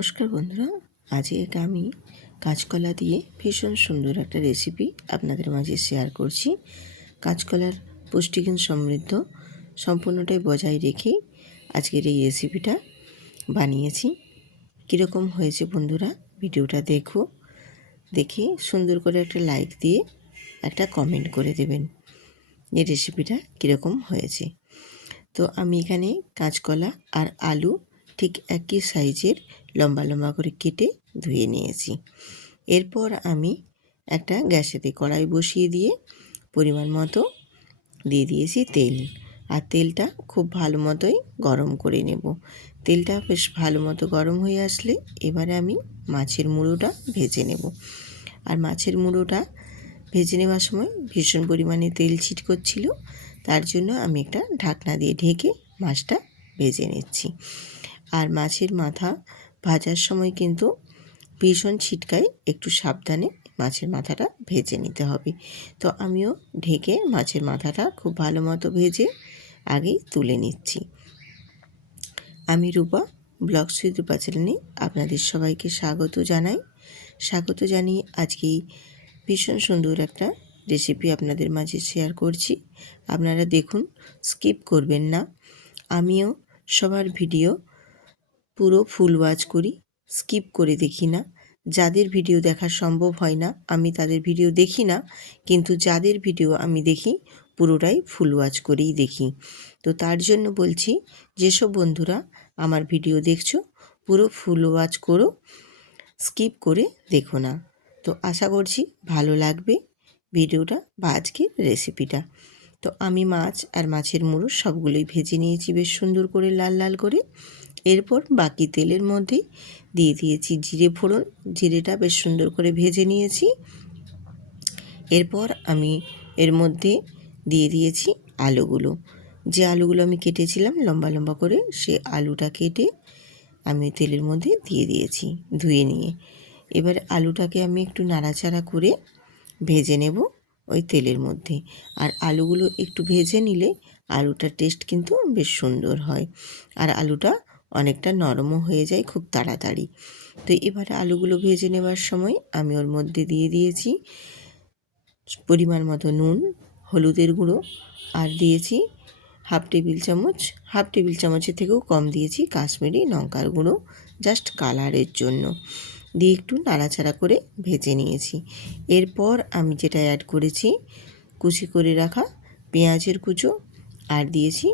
নমস্কার বন্ধুরা, আজকে আমি কাঁচকলা দিয়ে ভীষণ সুন্দর একটা রেসিপি আপনাদের মাঝে শেয়ার করছি। কাঁচকলার পুষ্টিগুণ সমৃদ্ধ সম্পূর্ণটাই বজায় রেখেই আজকের এই রেসিপিটা বানিয়েছি। কীরকম হয়েছে বন্ধুরা, ভিডিওটা দেখে সুন্দর করে একটা লাইক দিয়ে একটা কমেন্ট করে দেবেন এই রেসিপিটা কীরকম হয়েছে। তো আমি এখানে কাঁচকলা আর আলু ঠিক একই সাইজের লম্বা লম্বা করে কেটে ধুয়ে নিয়েছি। এরপর আমি একটা গ্যাসেতে কড়াই বসিয়ে দিয়ে পরিমাণ মতো দিয়ে দিয়েছি তেল, আর তেলটা খুব ভালো মতোই গরম করে নেব। তেলটা বেশ ভালো মতো গরম হয়ে আসলে এবারে আমি মাছের মুড়োটা ভেজে নেব। আর মাছের মুড়োটা ভেজে নেওয়ার সময় ভীষণ পরিমাণে তেল ছিটকচ্ছিল, তার জন্য আমি একটা ঢাকনা দিয়ে ঢেকে মাছটা ভেজে নিচ্ছি। আর মাছের মাথা ভাজার সময় কিন্তু ভীষণ ছিটকায়, একটু সাবধানে মাছের মাথাটা ভেজে নিতে হবে। তো আমিও ঢেকে মাছের মাথাটা খুব ভালো মতো ভেজে আগেই তুলে নিচ্ছি। আমি রূপা, ব্লগস উইথ রূপা চ্যানেলে আপনাদের সবাইকে স্বাগত জানিয়ে আজকে ভীষণ সুন্দর একটা রেসিপি আপনাদের মাঝে শেয়ার করছি। আপনারা দেখুন, স্কিপ করবেন না। আমিও সবার ভিডিও পুরো ফুল ওয়াচ করি, স্কিপ করে দেখি না। যাদের ভিডিও দেখা সম্ভব হয় না আমি তাদের ভিডিও দেখি না, কিন্তু যাদের ভিডিও আমি দেখি পুরোটাই ফুল ওয়াচ করেই দেখি। তো তার জন্য বলছি, যেসব বন্ধুরা আমার ভিডিও দেখছো পুরো ফুল ওয়াচ করো, স্কিপ করে দেখো না। তো আশা করছি ভালো লাগবে ভিডিওটা বা আজকের রেসিপিটা। তো আমি মাছ আর মাছের মুড়ো সবগুলোই ভেজে নিয়েছি বেশ সুন্দর করে লাল লাল করে। এরপর বাকি তেলের মধ্যে দিয়ে দিয়েছি জিরে ফোড়ন, জিরেটা বেশ সুন্দর করে ভেজে নিয়েছি। এরপর আমি এর মধ্যে দিয়ে দিয়েছি আলুগুলো, যে আলুগুলো আমি কেটেছিলাম লম্বা লম্বা করে, সে আলুটা কেটে আমি তেলের মধ্যে দিয়ে দিয়েছি ধুয়ে নিয়ে। এবার আলুটাকে আমি একটু নাড়াচাড়া করে ভেজে নেব ওই তেলের মধ্যে। আর আলুগুলো একটু ভেজে নিলে আলুটার টেস্ট কিন্তু বেশ সুন্দর হয়, আর আলুটা অনেকটা নরমও হয়ে যায় খুব তাড়াতাড়ি। তো এবারে আলুগুলো ভেজে নেওয়ার সময় আমি ওর মধ্যে দিয়ে দিয়েছি পরিমাণ মতো নুন, হলুদের গুঁড়ো, আর দিয়েছি হাফ টেবিল চামচের থেকেও কম দিয়েছি কাশ্মীরি লঙ্কার গুঁড়ো, জাস্ট কালারের জন্য, দিয়ে একটু নাড়াচাড়া করে ভেজে নিয়েছি। এরপর আমি যেটা অ্যাড করেছি কুচি করে রাখা পেঁয়াজের কুচো, আর দিয়েছি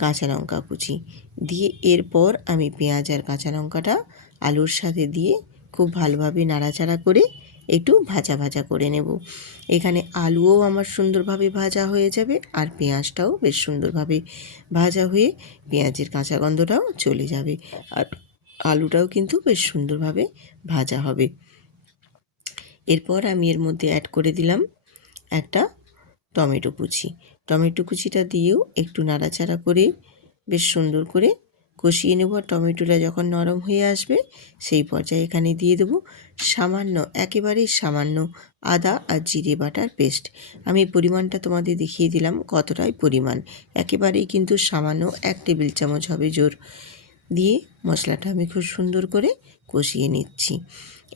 কাঁচা লঙ্কা কুচি দিয়ে, এরপর আমি পেঁয়াজ আর কাঁচা লঙ্কাটা আলুর সাথে দিয়ে খুব ভালোভাবে নাড়াচাড়া করে একটু ভাজা ভাজা করে নেব। এখানে আলুও আমার সুন্দরভাবে ভাজা হয়ে যাবে, আর পেঁয়াজটাও বেশ সুন্দরভাবে ভাজা হয়ে পেঁয়াজের কাঁচা গন্ধটাও চলে যাবে, আর আলুটাও কিন্তু বেশ সুন্দরভাবে ভাজা হবে। এরপর আমি এর মধ্যে অ্যাড করে দিলাম একটা টমেটো কুচিটা দিয়েও একটু নাড়াচাড়া করে বেশ সুন্দর করে কষিয়ে নেব। আর টমেটোটা যখন নরম হয়ে আসবে সেই পর্যায়ে এখানে দিয়ে দেবো একেবারেই সামান্য আদা আর জিরে বাটার পেস্ট। আমি পরিমাণটা তোমাদের দেখিয়ে দিলাম কতটাই পরিমাণ, একেবারেই কিন্তু সামান্য 1 টেবিল চামচ হবে জোর, দিয়ে মশলাটা আমি খুব সুন্দর করে কষিয়ে নিচ্ছি।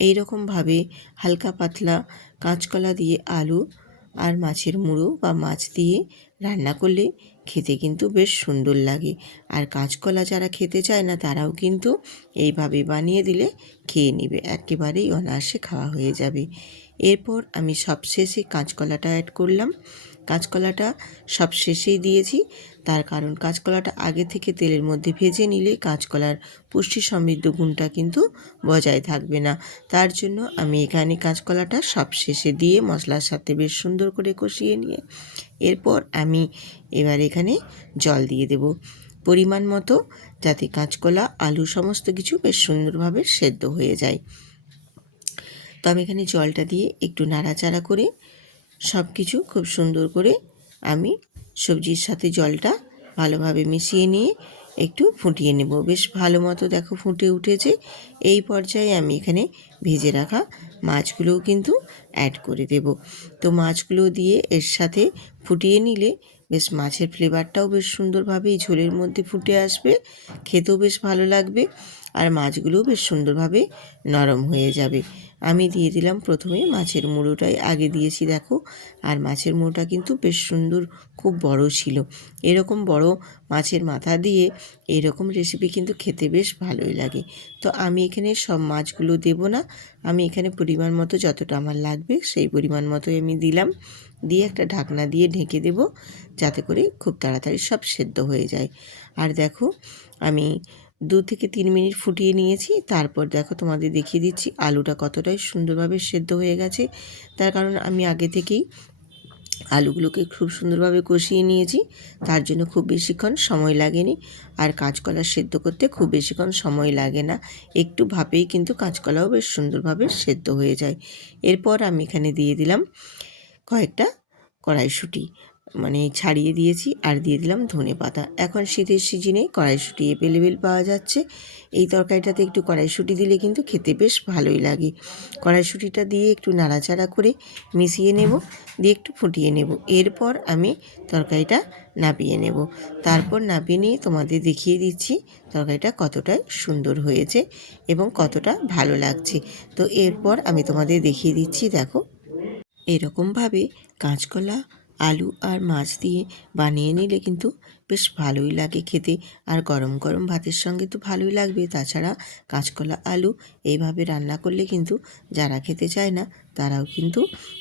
এই রকমভাবে হালকা পাতলা কাঁচকলা দিয়ে আলু আর মাছের মুড়ো বা মাছ দিয়ে রান্না করলে খেতে কিন্তু বেশ সুন্দর লাগে। আর কাঁচকলা যারা খেতে চায় না তারাও কিন্তু এইভাবে বানিয়ে দিলে খেয়ে নেবে, একেবারেই অনায়াসে খাওয়া হয়ে যাবে। এরপর আমি সবশেষে কাঁচকলাটা অ্যাড করলাম। কাঁচকলাটা সব শেষেই দিয়েছি, তার কারণ কাঁচকলাটা আগে থেকে তেলের মধ্যে ভেজে নিলে কাঁচকলার পুষ্টি সমৃদ্ধ গুণটা কিন্তু বজায় থাকবে না। তার জন্য আমি এখানে কাঁচকলাটা সব শেষে দিয়ে মশলার সাথে বেশ সুন্দর করে কষিয়ে নিয়ে এরপর আমি এবার এখানে জল দিয়ে দেব পরিমাণ মতো, যাতে কাঁচকলা আলু সমস্ত কিছু বেশ সুন্দরভাবে সেদ্ধ হয়ে যায়। তো আমি এখানে জলটা দিয়ে একটু নাড়াচাড়া করে সব কিছু খুব সুন্দর করে আমি সবজির সাথে জলটা ভালোভাবে মিশিয়ে নিয়ে একটু ফুটিয়ে নেব। বেশ ভালো মতো দেখো ফুটে উঠেছে। এই পর্যায়ে আমি এখানে ভেজে রাখা মাছগুলোও কিন্তু অ্যাড করে দেব। তো মাছগুলো দিয়ে এর সাথে ফুটিয়ে নিলে বেশ মাছের ফ্লেভারটাও বেশ সুন্দরভাবে এই ঝোলের মধ্যে ফুটে আসবে, খেতেও বেশ ভালো লাগবে। আর মাছগুলোও বেশ সুন্দরভাবে নরম হয়ে যাবে। আমি দিয়ে দিলাম প্রথমে মাছের মুড়োটাই আগে দিয়েছি দেখো, আর মাছের মুড়োটা কিন্তু বেশ সুন্দর, খুব বড় ছিল। এরকম বড় মাছের মাথা দিয়ে এরকম রেসিপি কিন্তু খেতে বেশ ভালোই লাগে। তো আমি এখানে সব মাছগুলো দেব না, আমি এখানে পরিমাণ মতো যতটা আমার লাগবে সেই পরিমাণ মতোই আমি দিলাম, দিয়ে একটা ঢাকনা দিয়ে ঢেকে দেব, যাতে করে খুব তাড়াতাড়ি সব সেদ্ধ হয়ে যায়। আর দেখো আমি 2 থেকে 3 মিনিট ফুটিয়ে নিয়েছি। তারপর দেখো তোমাদের দেখিয়ে দিচ্ছি আলুটা কতটাই সুন্দরভাবে সেদ্ধ হয়ে গেছে। তার কারণ আমি আগে থেকেই আলুগুলোকে খুব সুন্দরভাবে কষিয়ে নিয়েছি, তার জন্য খুব বেশিক্ষণ সময় লাগেনি। আর কাঁচকলা সেদ্ধ করতে খুব বেশিক্ষণ সময় লাগে না, একটু ভাপেই কিন্তু কাঁচকলাও বেশ সুন্দরভাবে সেদ্ধ হয়ে যায়। এরপর আমি এখানে দিয়ে দিলাম কয়েকটা কড়াইশুঁটি, মানে ছাড়িয়ে দিয়েছি, আর দিয়ে দিলাম ধনেপাতা। এখন শীতের সিজনে কড়াইশুঁটি অ্যাভেলেবেল পাওয়া যাচ্ছে। এই তরকারিটাতে একটু কড়াইশুঁটি দিলে কিন্তু খেতে বেশ ভালোই লাগে। কড়াইশুঁটিটা দিয়ে একটু নাড়াচাড়া করে মিশিয়ে নেব, দিয়ে একটু ফুটিয়ে নেব। এরপর আমি তরকারিটা নাবিয়ে নেব। তারপর নাবিয়ে নিয়ে তোমাদের দেখিয়ে দিচ্ছি তরকারিটা কতটা সুন্দর হয়েছে এবং কতটা ভালো লাগছে। তো এরপর আমি তোমাদের দেখিয়ে দিচ্ছি দেখো, এরকমভাবে কাঁচকলা, আলু আর মাছ দিয়ে বানিয়ে নিলে কিন্তু বেশ ভালোই লাগে খেতে। আর গরম গরম ভাতের সঙ্গে তো ভালোই লাগবে। তাছাড়া কাঁচকলা আলু এইভাবে রান্না করলে কিন্তু যারা খেতে চায় না তারাও কিন্তু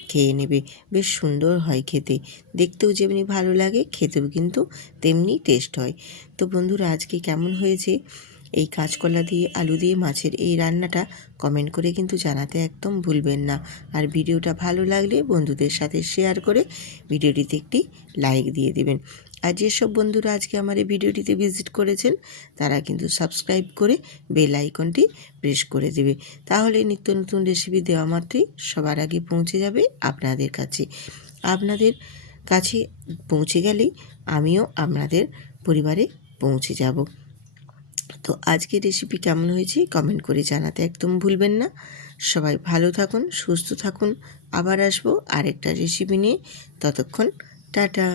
খেয়ে নেবে। বেশ সুন্দর হয় খেতে, দেখতেও যেমনি ভালো লাগে খেতেও কিন্তু তেমনি টেস্ট হয়। তো বন্ধুরা, আজকে কেমন হয়েছে এই কাঁচকলা দিয়ে আলু দিয়ে মাছের এই রান্নাটা কমেন্ট করে কিন্তু জানাতে একদম ভুলবেন না। আর ভিডিওটা ভালো লাগলে বন্ধুদের সাথে শেয়ার করে ভিডিওটিতে একটি লাইক দিয়ে দেবেন। আর যেসব বন্ধুরা আজকে আমার এই ভিডিওটিতে ভিজিট করেছেন তারা কিন্তু সাবস্ক্রাইব করে বেল আইকনটি প্রেস করে দেবে, তাহলে নিত্য নতুন রেসিপি দেওয়া মাত্রই সবার আগে পৌঁছে যাবে আপনাদের কাছে। আপনাদের কাছে পৌঁছে গেলেই আমিও আপনাদের পরিবারে পৌঁছে যাব। তো আজকের রেসিপি কেমন হয়েছে কমেন্ট করে জানাতে একদম ভুলবেন না। সবাই ভালো থাকুন, সুস্থ থাকুন। আবার আসবো আরেকটা রেসিপি নিয়ে। ততক্ষণ টাটা।